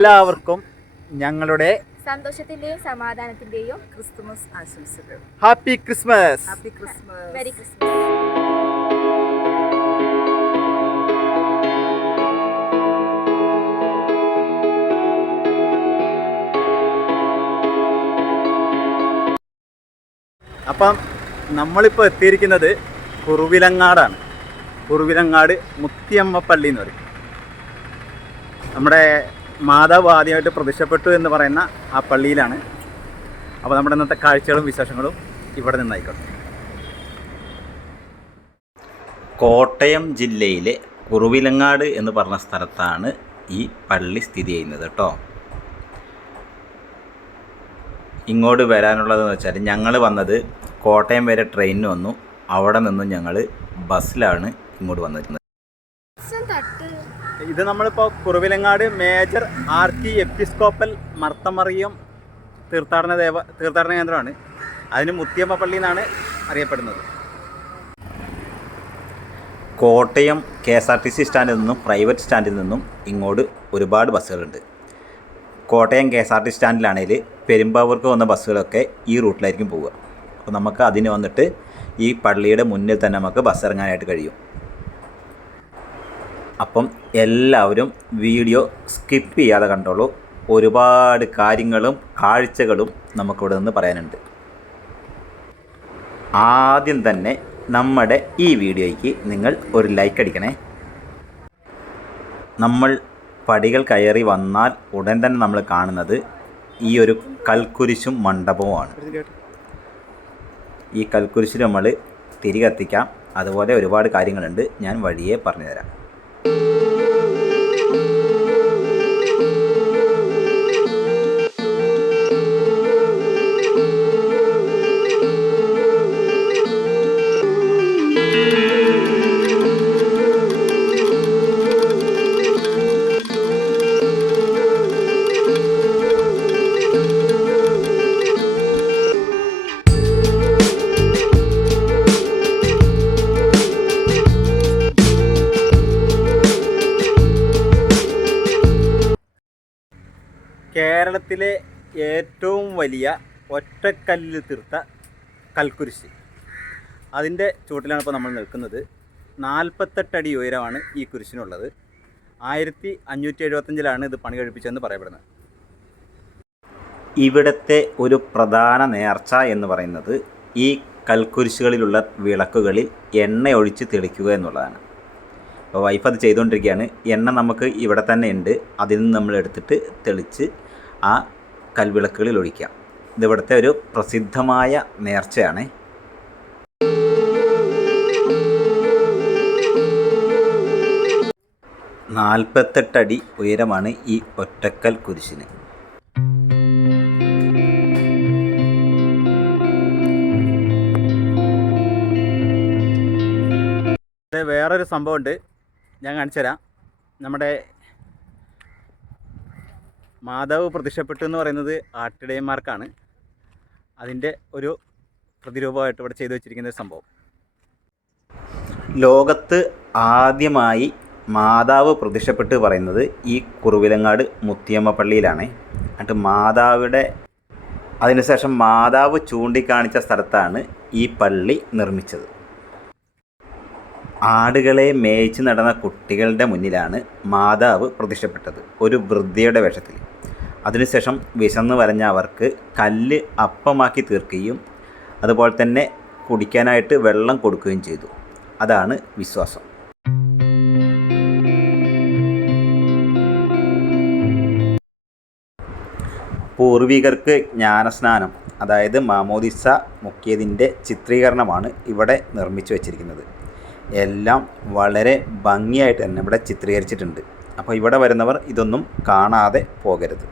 എല്ലാവർക്കും ഞങ്ങളുടെ സന്തോഷത്തിന്റെയും സമാധാനത്തിന്റെയും ക്രിസ്തുമസ് ആശംസകൾ. Happy Christmas happy Christmas very Christmas appam നമ്മളിപ്പോൾ എത്തിയിരിക്കുന്നത് കുറുവിലങ്ങാടാണ്. കുറുവിലങ്ങാട് മുത്തിയമ്മ പള്ളി എന്ന് പറയും. നമ്മുടെ മാതാവ് ആദ്യമായിട്ട് എന്ന് പറയുന്ന ആ പള്ളിയിലാണ്. അപ്പോൾ നമ്മുടെ ഇന്നത്തെ കാഴ്ചകളും വിശേഷങ്ങളും ഇവിടെ നിന്നായിക്കോട്ടെ. കോട്ടയം ജില്ലയിലെ കുറുവിലങ്ങാട് എന്ന് പറഞ്ഞ സ്ഥലത്താണ് ഈ പള്ളി സ്ഥിതി ചെയ്യുന്നത് കേട്ടോ. ഇങ്ങോട്ട് വരാനുള്ളതെന്ന് വെച്ചാൽ ഞങ്ങൾ വന്നത് കോട്ടയം വരെ ട്രെയിനിന് വന്നു. അവിടെ നിന്നും ഞങ്ങൾ ബസ്സിലാണ് ഇങ്ങോട്ട് വന്നിരുന്നത്. ഇത് നമ്മളിപ്പോൾ Kuravilangad major archiepiscopal Marth Mariam തീർത്ഥാടന ദേവ തീർത്ഥാടന കേന്ദ്രമാണ്. അതിന് മുത്തിയമ്മ പള്ളി എന്നാണ് അറിയപ്പെടുന്നത്. Kottayam K S R T C സ്റ്റാൻഡിൽ നിന്നും പ്രൈവറ്റ് സ്റ്റാൻഡിൽ നിന്നും ഇങ്ങോട്ട് ഒരുപാട് ബസ്സുകളുണ്ട്. Kottayam K S R T സ്റ്റാൻഡിലാണെങ്കിൽ പെരുമ്പാവൂർക്ക് വന്ന ബസ്സുകളൊക്കെ ഈ റൂട്ടിലായിരിക്കും പോവുക. അപ്പോൾ നമുക്ക് അതിന് വന്നിട്ട് ഈ പള്ളിയുടെ മുന്നിൽ തന്നെ നമുക്ക് ബസ് ഇറങ്ങാനായിട്ട് കഴിയും. അപ്പം എല്ലാവരും വീഡിയോ സ്കിപ്പ് ചെയ്യാതെ കണ്ടോളൂ. ഒരുപാട് കാര്യങ്ങളും കാഴ്ചകളും നമുക്കിവിടെ നിന്ന് പറയാനുണ്ട്. ആദ്യം തന്നെ നമ്മുടെ ഈ വീഡിയോയ്ക്ക് നിങ്ങൾ ഒരു ലൈക്ക് അടിക്കണേ. നമ്മൾ പടികൾ കയറി വന്നാൽ ഉടൻ തന്നെ നമ്മൾ കാണുന്നത് ഈ ഒരു കൽക്കുരിശും മണ്ഡപവുമാണ്. ഈ കൽക്കുരിശിൽ നമ്മൾ തിരി കത്തിക്കാം അതുപോലെ ഒരുപാട് കാര്യങ്ങളുണ്ട്. ഞാൻ വഴിയെ പറഞ്ഞുതരാം. thank you കേരളത്തിലെ ഏറ്റവും വലിയ ഒറ്റക്കല്ലിൽ തീർത്ത കൽക്കുരിശ്. അതിന്റെ ചുവട്ടിലാണ് ഇപ്പോൾ നമ്മൾ നിൽക്കുന്നത്. നാൽപ്പത്തെട്ടടി ഉയരമാണ് ഈ കുരിശിനുള്ളത്. ആയിരത്തി അഞ്ഞൂറ്റി എഴുപത്തഞ്ചിലാണ് ഇത് പണി കഴിപ്പിച്ചതെന്ന് പറയപ്പെടുന്നത്. ഇവിടുത്തെ ഒരു പ്രധാന നേർച്ച എന്ന് പറയുന്നത് ഈ കൽക്കുരിശുകളിലുള്ള വിളക്കുകളിൽ എണ്ണ ഒഴിച്ച് തെളിക്കുക എന്നുള്ളതാണ്. അപ്പോൾ വൈഫ് അത് ചെയ്തുകൊണ്ടിരിക്കുകയാണ് എണ്ണ നമുക്ക് ഇവിടെ തന്നെ ഉണ്ട്. അതിൽ നിന്ന് നമ്മൾ എടുത്തിട്ട് തെളിച്ച് ആ കൽവിളക്കുകളിൽ ഒഴിക്കാം. ഇതിവിടുത്തെ ഒരു പ്രസിദ്ധമായ നേർച്ചയാണ്. നാൽപ്പത്തെട്ടടി ഉയരമാണ് ഈ ഒറ്റക്കൽ കുരിശിന്. വേറൊരു സംഭവമുണ്ട്. ഞാൻ കാണിച്ചു തരാം നമ്മുടെ മാതാവ് പ്രത്യക്ഷപ്പെട്ടു എന്ന് പറയുന്നത് ആട്ടിടയന്മാർക്കാണ്. അതിന്റെ ഒരു പ്രതിരൂപമായിട്ട് ഇവിടെ ചെയ്തു വെച്ചിരിക്കുന്ന ഒരു സംഭവം. ലോകത്ത് ആദ്യമായി മാതാവ് പ്രത്യക്ഷപ്പെട്ട് പറയുന്നത് ഈ കുറുവിലങ്ങാട് മുത്തിയമ്മ പള്ളിയിലാണ്. എന്നിട്ട് മാതാവിടെ അതിനുശേഷം മാതാവ് ചൂണ്ടിക്കാണിച്ച സ്ഥലത്താണ് ഈ പള്ളി നിർമ്മിച്ചത്. ആടുകളെ മേയിച്ച് നടന്ന കുട്ടികളുടെ മുന്നിലാണ് മാതാവ് പ്രത്യക്ഷപ്പെട്ടത് ഒരു വൃദ്ധയുടെ വേഷത്തിൽ. അതിനുശേഷം വിശന്ന് വരഞ്ഞ അവർക്ക് കല്ല് അപ്പമാക്കി തീർക്കുകയും അതുപോലെ തന്നെ കുടിക്കാനായിട്ട് വെള്ളം കൊടുക്കുകയും ചെയ്തു. അതാണ് വിശ്വാസം. പൂർവികർക്ക് ജ്ഞാനസ്നാനം അതായത് മാമോദിസ മുക്കിയതിന്റെ ചിത്രീകരണമാണ് ഇവിടെ നിർമ്മിച്ചു വച്ചിരിക്കുന്നത്. എല്ലാം വളരെ ഭംഗിയായിട്ട് തന്നെ ഇവിടെ ചിത്രീകരിച്ചിട്ടുണ്ട്. അപ്പോൾ ഇവിടെ വരുന്നവർ ഇതൊന്നും കാണാതെ പോകരുത്.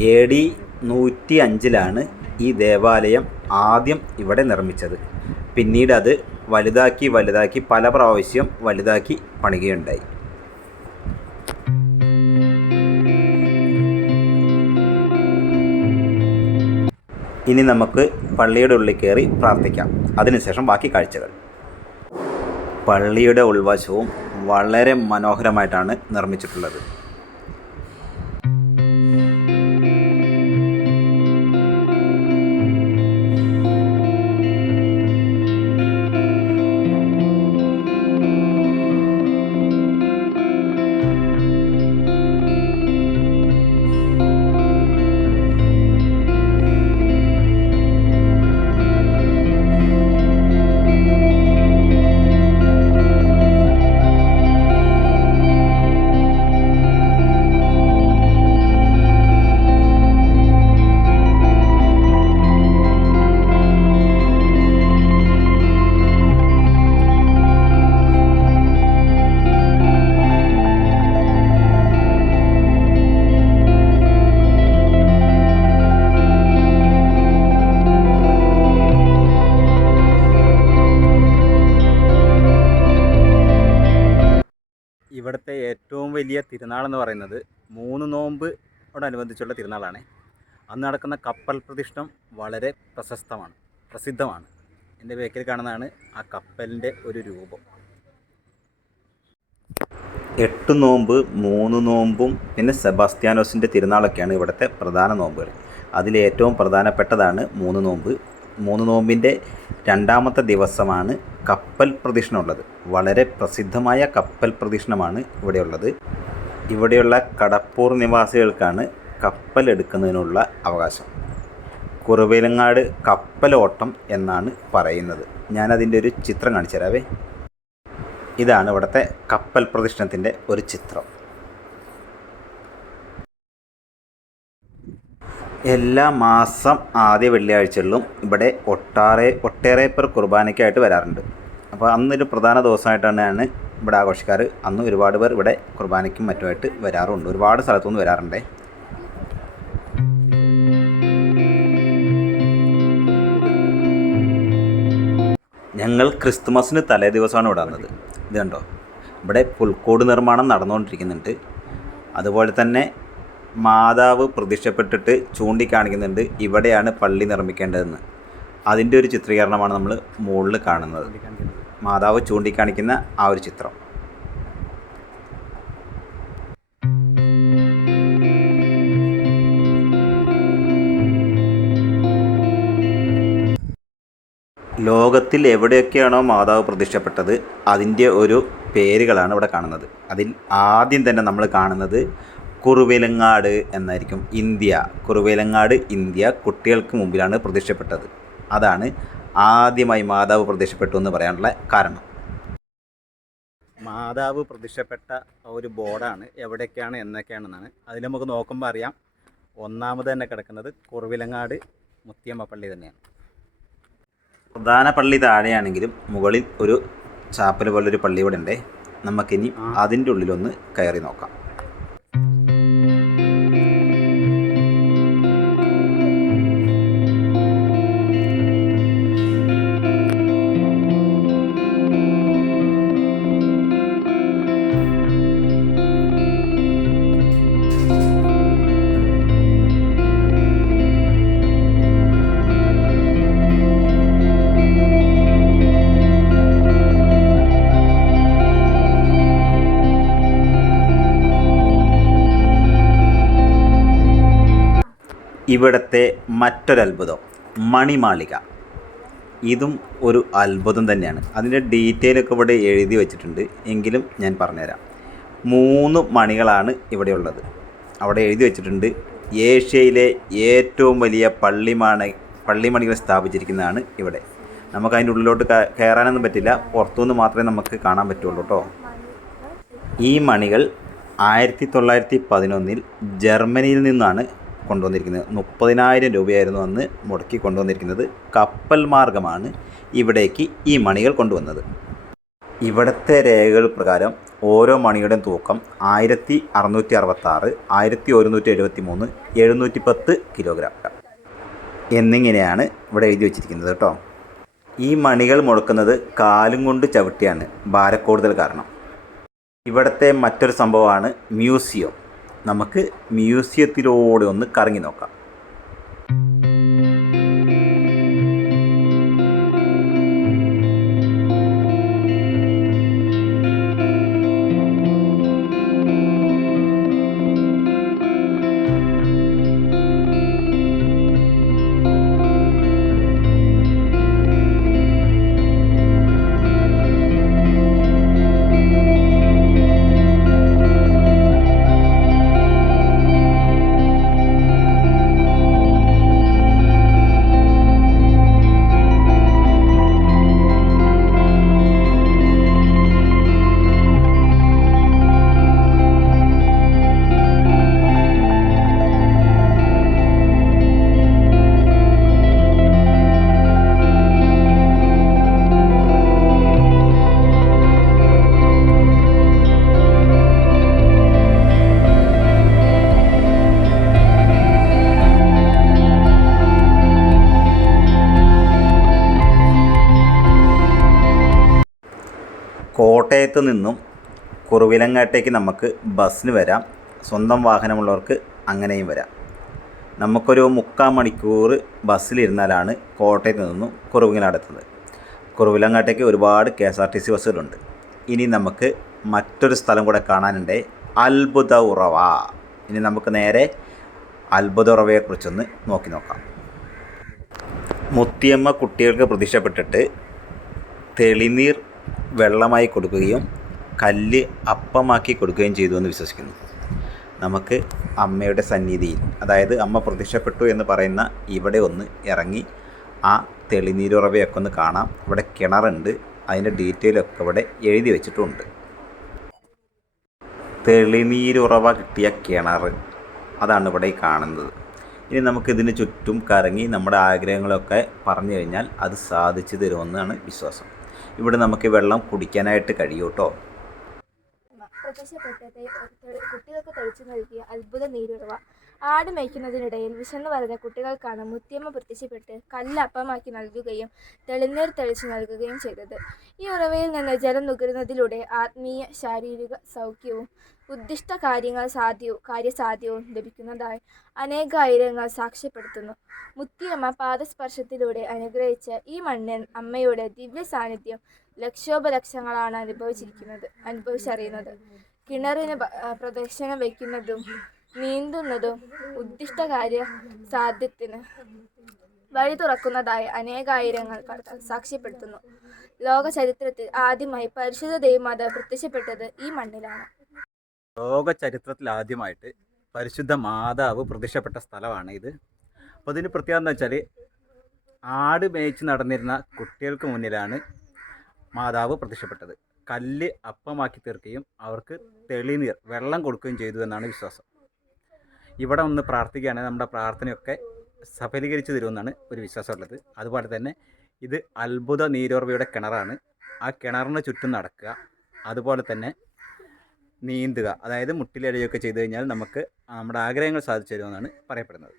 എ ഡി നൂറ്റി അഞ്ചിലാണ് ഈ ദേവാലയം ആദ്യം ഇവിടെ നിർമ്മിച്ചത്. പിന്നീട് അത് വലുതാക്കി വലുതാക്കി പല പ്രാവശ്യം വലുതാക്കി പണിയുകയുണ്ടായി. ഇനി നമുക്ക് പള്ളിയുടെ ഉള്ളിൽ കയറി പ്രാർത്ഥിക്കാം. അതിനുശേഷം ബാക്കി കാഴ്ചകൾ. പള്ളിയുടെ ഉൾവശവും വളരെ മനോഹരമായിട്ടാണ് നിർമ്മിച്ചിട്ടുള്ളത്. വലിയ തിരുനാളെന്ന് പറയുന്നത് മൂന്ന് നോമ്പോടനുബന്ധിച്ചുള്ള തിരുനാളാണ്. അന്ന് നടക്കുന്ന കപ്പൽ പ്രതിഷ്ഠം വളരെ പ്രശസ്തമാണ് പ്രസിദ്ധമാണ്. എന്റെ ബേക്കിൽ കാണുന്നതാണ് ആ കപ്പലിന്റെ ഒരു രൂപം. എട്ട് നോമ്പ് മൂന്ന് നോമ്പും പിന്നെ സെബാസ്ത്യാനോസിന്റെ തിരുനാളൊക്കെയാണ് ഇവിടുത്തെ പ്രധാന നോമ്പുകൾ. അതിലേറ്റവും പ്രധാനപ്പെട്ടതാണ് മൂന്ന് നോമ്പ്. മൂന്ന് നോമ്പിന്റെ രണ്ടാമത്തെ ദിവസമാണ് കപ്പൽ പ്രദക്ഷിണമുള്ളത്. വളരെ പ്രസിദ്ധമായ കപ്പൽ പ്രദക്ഷിണമാണ് ഇവിടെയുള്ളത്. ഇവിടെയുള്ള കടപ്പൂർ നിവാസികൾക്കാണ് കപ്പൽ എടുക്കുന്നതിനുള്ള അവകാശം. കുറുവേലങ്ങാട് കപ്പലോട്ടം എന്നാണ് പറയുന്നത്. ഞാനതിന്റെ ഒരു ചിത്രം കാണിച്ചു തരാവേ ഇതാണ് ഇവിടുത്തെ കപ്പൽ പ്രദക്ഷിണത്തിന്റെ ഒരു ചിത്രം. എല്ലാ മാസം ആദ്യ വെള്ളിയാഴ്ചകളിലും ഇവിടെ ഒട്ടാറെ ഒട്ടേറെ പേർ കുർബാനയ്ക്കായിട്ട് വരാറുണ്ട്. അപ്പോൾ അന്നൊരു പ്രധാന ദിവസമായിട്ടാണ് ഇവിടെ ആഘോഷിക്കാറ് അന്ന് ഒരുപാട് പേർ ഇവിടെ കുർബാനയ്ക്കും മറ്റുമായിട്ട് വരാറുണ്ട്. ഒരുപാട് സ്ഥലത്തുനിന്ന് വരാറുണ്ട്. ഞങ്ങൾ ക്രിസ്തുമസിന് തലേ ദിവസമാണ് ഇവിടെ വന്നത്. ഇത് കണ്ടോ? ഇവിടെ പുൽക്കോട് നിർമ്മാണം നടന്നുകൊണ്ടിരിക്കുന്നുണ്ട്. അതുപോലെ തന്നെ മാതാവ് പ്രത്യക്ഷപ്പെട്ടിട്ട് ചൂണ്ടിക്കാണിക്കുന്നുണ്ട് ഇവിടെയാണ് പള്ളി നിർമ്മിക്കേണ്ടതെന്ന്. അതിന്റെ ഒരു ചിത്രീകരണമാണ് നമ്മൾ മുകളിൽ കാണുന്നത്. മാതാവ് ചൂണ്ടിക്കാണിക്കുന്ന ആ ഒരു ചിത്രം. ലോകത്തിൽ എവിടെയൊക്കെയാണോ മാതാവ് പ്രത്യക്ഷപ്പെട്ടത് അതിന്റെ ഒരു പേരുകളാണ് ഇവിടെ കാണുന്നത്. അതിൽ ആദ്യം തന്നെ നമ്മൾ കാണുന്നത് കുറുവേലങ്ങാട് എന്നായിരിക്കും ഇന്ത്യ. കുറുവേലങ്ങാട് ഇന്ത്യ കുട്ടികൾക്ക് മുമ്പിലാണ് പ്രത്യക്ഷപ്പെട്ടത്. അതാണ് ആദ്യമായി മാതാവ് പ്രത്യക്ഷപ്പെട്ടു എന്ന് പറയാനുള്ള കാരണം. മാതാവ് പ്രത്യക്ഷപ്പെട്ട ഒരു ബോർഡാണ് എവിടെയൊക്കെയാണ് എന്നൊക്കെയാണെന്നാണ്. അതിൽ നമുക്ക് നോക്കുമ്പോൾ അറിയാം. ഒന്നാമത് തന്നെ കിടക്കുന്നത് കുറുവിലങ്ങാട് മുത്തിയമ്മ പള്ളി തന്നെയാണ്. പ്രധാന പള്ളി താഴെയാണെങ്കിലും മുകളിൽ ഒരു ചാപ്പൽ പോലൊരു പള്ളി ഇവിടെ ഉണ്ട് നമുക്കിനി അതിന്റെ ഉള്ളിലൊന്ന് കയറി നോക്കാം. ഇവിടുത്തെ മറ്റൊരത്ഭുതം മണിമാളിക. ഇതും ഒരു അത്ഭുതം തന്നെയാണ്. അതിന്റെ ഡീറ്റെയിൽ ഒക്കെ ഇവിടെ എഴുതി വെച്ചിട്ടുണ്ട്. എങ്കിലും ഞാൻ പറഞ്ഞുതരാം. മൂന്ന് മണികളാണ് ഇവിടെയുള്ളത് അവിടെ എഴുതി വെച്ചിട്ടുണ്ട് ഏഷ്യയിലെ ഏറ്റവും വലിയ പള്ളിമാണ പള്ളിമണികൾ സ്ഥാപിച്ചിരിക്കുന്നതാണ് ഇവിടെ. നമുക്ക് അതിന്റെ ഉള്ളിലോട്ട് കയറാനൊന്നും പറ്റില്ല. പുറത്തുനിന്ന് മാത്രമേ നമുക്ക് കാണാൻ പറ്റുള്ളൂ കേട്ടോ ഈ മണികൾ ആയിരത്തി തൊള്ളായിരത്തി പതിനൊന്നിൽ ജർമ്മനിയിൽ നിന്നാണ് കൊണ്ടുവന്നിരിക്കുന്നത്. മുപ്പതിനായിരം രൂപയായിരുന്നു അന്ന് മുടക്കി കൊണ്ടുവന്നിരിക്കുന്നത്. കപ്പൽ മാർഗമാണ് ഇവിടേക്ക് ഈ മണികൾ കൊണ്ടുവന്നത്. ഇവിടുത്തെ രേഖകൾ പ്രകാരം ഓരോ മണിയുടെയും തൂക്കം ആയിരത്തി അറുന്നൂറ്റി അറുപത്താറ് ആയിരത്തി ഒരുന്നൂറ്റി എഴുപത്തി മൂന്ന് എഴുന്നൂറ്റി പത്ത് കിലോഗ്രാം. എന്നിങ്ങനെയാണ് ഇവിടെ എഴുതി വച്ചിരിക്കുന്നത് കേട്ടോ. ഈ മണികൾ മുടക്കുന്നത് കാലും കൊണ്ട് ചവിട്ടിയാണ്. ഭാരക്കൂടുതൽ കാരണം. ഇവിടുത്തെ മറ്റൊരു സംഭവമാണ് മ്യൂസിയം. നമുക്ക് മ്യൂസിയത്തിലൂടെ ഒന്ന് കറങ്ങി നോക്കാം. കോട്ടയത്ത് നിന്നും കുറുവിലങ്ങാട്ടേക്ക് നമുക്ക് ബസ്സിന് വരാം. സ്വന്തം വാഹനമുള്ളവർക്ക് അങ്ങനെയും വരാം. നമുക്കൊരു മുക്കാൽ മണിക്കൂർ ബസ്സിലിരുന്നാലാണ് കോട്ടയത്ത് നിന്നും കുറവിലങ്ങാടെത്തുന്നത് കുറുവിലങ്ങാട്ടേക്ക് ഒരുപാട് K S R T C ബസ്സുകളുണ്ട്. ഇനി നമുക്ക് മറ്റൊരു സ്ഥലം കൂടെ കാണാനുണ്ട്. അത്ഭുത ഉറവ. ഇനി നമുക്ക് നേരെ അത്ഭുത ഉറവയെക്കുറിച്ചൊന്ന് നോക്കി നോക്കാം. മുത്തിയമ്മ കുട്ടികൾക്ക് പ്രതീക്ഷപ്പെട്ടിട്ട് തെളിനീർ വെള്ളമായി കൊടുക്കുകയും കല്ല് അപ്പമാക്കി കൊടുക്കുകയും ചെയ്തു എന്ന് വിശ്വസിക്കുന്നു. നമുക്ക് അമ്മയുടെ സന്നിധിയിൽ അതായത് അമ്മ പ്രത്യക്ഷപ്പെട്ടു എന്ന് പറയുന്ന ഇവിടെ ഒന്ന് ഇറങ്ങി ആ തെളിനീരുറവയൊക്കെ ഒന്ന് കാണാം. ഇവിടെ കിണറുണ്ട്. അതിന്റെ ഡീറ്റെയിലൊക്കെ ഇവിടെ എഴുതി വെച്ചിട്ടുണ്ട്. തെളിനീരുറവ കിട്ടിയ കിണർ അതാണ് ഇവിടെ കാണുന്നത്. ഇനി നമുക്കിതിന് ചുറ്റും കറങ്ങി നമ്മുടെ ആഗ്രഹങ്ങളൊക്കെ പറഞ്ഞു കഴിഞ്ഞാൽ അത് സാധിച്ചു തരുമെന്നാണ് വിശ്വാസം. ഇവിടെ നമുക്ക് വെള്ളം കുടിക്കാനായിട്ട് കഴിയും കേട്ടോ പ്രത്യക്ഷപ്പെട്ടത് കുട്ടികൾക്ക് കഴിച്ചു നൽകിയ അത്ഭുത നീരുറവ. ആട് മേയ്ക്കുന്നതിനിടയിൽ വിശന്നു വരുന്ന കുട്ടികൾക്കാണ് മുത്തിയമ്മ പ്രത്യക്ഷപ്പെട്ട് കല്ല് അപ്പമാക്കി നൽകുകയും തെളിനീർ തെളിച്ചു നൽകുകയും ചെയ്തത്. ഈ ഉറവയിൽ നിന്ന് ജലം നുകരുന്നതിലൂടെ ആത്മീയ ശാരീരിക സൗഖ്യവും ഉദ്ദിഷ്ട കാര്യങ്ങൾ സാധ്യവും കാര്യസാധ്യവും ലഭിക്കുന്നതായി അനേകായിരങ്ങൾ സാക്ഷ്യപ്പെടുത്തുന്നു. മുത്തിയമ്മ പാദസ്പർശത്തിലൂടെ അനുഗ്രഹിച്ച ഈ മണ്ണിൽ അമ്മയുടെ ദിവ്യ സാന്നിധ്യം ലക്ഷോപലക്ഷങ്ങളാണ് അനുഭവിച്ചിരിക്കുന്നത് അനുഭവിച്ചറിയുന്നത്. കിണറിന് പ്രദക്ഷിണം വയ്ക്കുന്നതും നീന്തുന്നതും ഉദ്ദിഷ്ടകാര്യ സാധ്യത്തിന് വഴി തുറക്കുന്നതായി അനേകായിരങ്ങൾ സാക്ഷ്യപ്പെടുത്തുന്നു. ലോക ചരിത്രത്തിൽ ആദ്യമായി പരിശുദ്ധ ദേവമാത പ്രത്യക്ഷപ്പെട്ടത് ഈ മണ്ണിലാണ്. ലോക ചരിത്രത്തിൽ ആദ്യമായിട്ട് പരിശുദ്ധ മാതാവ് പ്രത്യക്ഷപ്പെട്ട സ്ഥലമാണ് ഇത്. അപ്പോൾ ഇതിന് പ്രത്യേകത എന്താ വെച്ചാൽ ആട് മേയിച്ച് നടന്നിരുന്ന കുട്ടികൾക്ക് മുന്നിലാണ് മാതാവ് പ്രത്യക്ഷപ്പെട്ടത്. കല്ല് അപ്പമാക്കി തീർക്കുകയും അവർക്ക് തെളിനീർ വെള്ളം കൊടുക്കുകയും ചെയ്തു എന്നാണ് വിശ്വാസം. ഇവിടെ ഒന്ന് പ്രാർത്ഥിക്കുകയാണെങ്കിൽ നമ്മുടെ പ്രാർത്ഥനയൊക്കെ സഫലീകരിച്ചു തരുമെന്നാണ് ഒരു വിശ്വാസമുള്ളത്. അതുപോലെ തന്നെ ഇത് അത്ഭുത നീരോർവയുടെ കിണറാണ്. ആ കിണറിന് ചുറ്റും നടക്കുക. അതുപോലെ തന്നെ നീന്തുക. അതായത് മുട്ടിലടിയൊക്കെ ചെയ്തു കഴിഞ്ഞാൽ നമുക്ക് നമ്മുടെ ആഗ്രഹങ്ങൾ സാധിച്ചു തരുമെന്നാണ് പറയപ്പെടുന്നത്.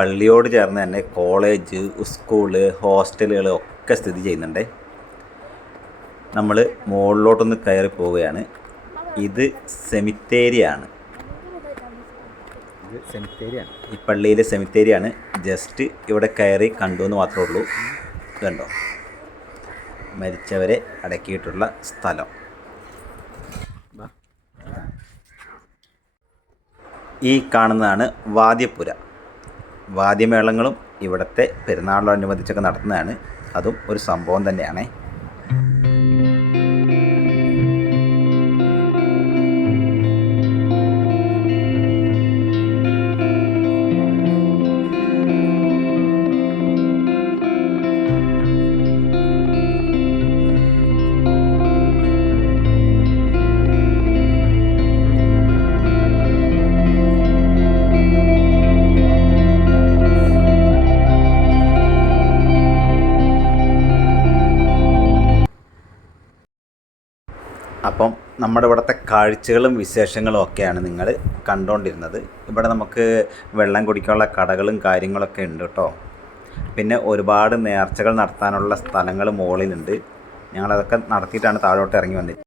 പള്ളിയോട് ചേർന്ന് തന്നെ കോളേജ് സ്കൂൾ ഹോസ്റ്റലുകൾ ഒക്കെ സ്ഥിതി ചെയ്യുന്നുണ്ട്. നമ്മൾ മുകളിലോട്ടൊന്ന് കയറി പോവുകയാണ്. ഇത് സെമിത്തേരിയാണ്. ഇത് സെമിത്തേരിയാണ്. ഈ പള്ളിയിലെ സെമിത്തേരിയാണ്. ജസ്റ്റ് ഇവിടെ കയറി കണ്ടു എന്ന് മാത്രമേ ഉള്ളൂ. കണ്ടോ? മരിച്ചവരെ അടക്കിയിട്ടുള്ള സ്ഥലം. ഈ കാണുന്നതാണ് വാദ്യപ്പുര വാദ്യമേളങ്ങളും ഇവിടുത്തെ പെരുന്നാളിനോടനുബന്ധിച്ചൊക്കെ നടത്തുന്നതാണ്. അതും ഒരു സംഭവം തന്നെയാണ്. നമ്മുടെ ഇവിടുത്തെ കാഴ്ചകളും വിശേഷങ്ങളും ഒക്കെയാണ് നിങ്ങൾ കണ്ടുകൊണ്ടിരുന്നത് ഇവിടെ നമുക്ക് വെള്ളം കുടിക്കാനുള്ള കടകളും കാര്യങ്ങളൊക്കെ ഉണ്ട് കേട്ടോ. പിന്നെ ഒരുപാട് നേർച്ചകൾ നടത്താനുള്ള സ്ഥലങ്ങൾ മുകളിലുണ്ട്. ഞങ്ങളതൊക്കെ നടത്തിയിട്ടാണ് താഴോട്ട് ഇറങ്ങി വന്നത്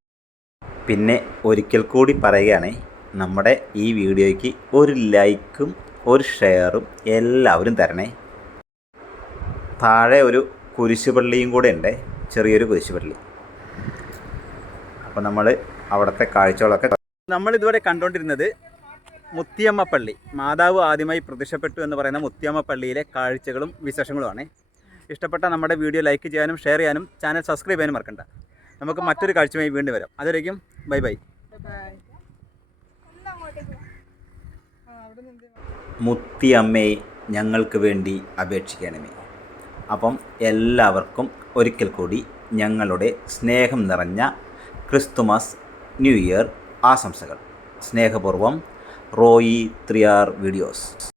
പിന്നെ ഒരിക്കൽ കൂടി പറയുകയാണ് നമ്മുടെ ഈ വീഡിയോയ്ക്ക് ഒരു ലൈക്കും ഒരു ഷെയറും എല്ലാവരും തരണേ. താഴെ ഒരു കുരിശുപള്ളിയും കൂടെ ഉണ്ട് ചെറിയൊരു കുരിശുപള്ളി. അപ്പോൾ നമ്മൾ അവിടുത്തെ കാഴ്ചകളൊക്കെ നമ്മൾ ഇതുവരെ കണ്ടുകൊണ്ടിരുന്നത് മുത്തിയമ്മ പള്ളി മാതാവ് ആദ്യമായി പ്രത്യക്ഷപ്പെട്ടു എന്ന് പറയുന്ന മുത്തിയമ്മ പള്ളിയിലെ കാഴ്ചകളും വിശേഷങ്ങളുമാണ്. ഇഷ്ടപ്പെട്ട നമ്മുടെ വീഡിയോ ലൈക്ക് ചെയ്യാനും ഷെയർ ചെയ്യാനും ചാനൽ സബ്സ്ക്രൈബ് ചെയ്യാനും മറക്കണ്ട. നമുക്ക് മറ്റൊരു കാഴ്ചയുമായി വീണ്ടും വരാം. അതുവരേക്കും ബൈ ബൈ. മുത്തിയമ്മയെ ഞങ്ങൾക്ക് വേണ്ടി അപേക്ഷിക്കണമേ. അപ്പം എല്ലാവർക്കും ഒരിക്കൽ കൂടി ഞങ്ങളുടെ സ്നേഹം നിറഞ്ഞ ക്രിസ്തുമസ് ന്യൂ ഇയർ ആശംസകൾ. സ്നേഹപൂർവം റോയി ത്രിയാർ വീഡിയോസ്.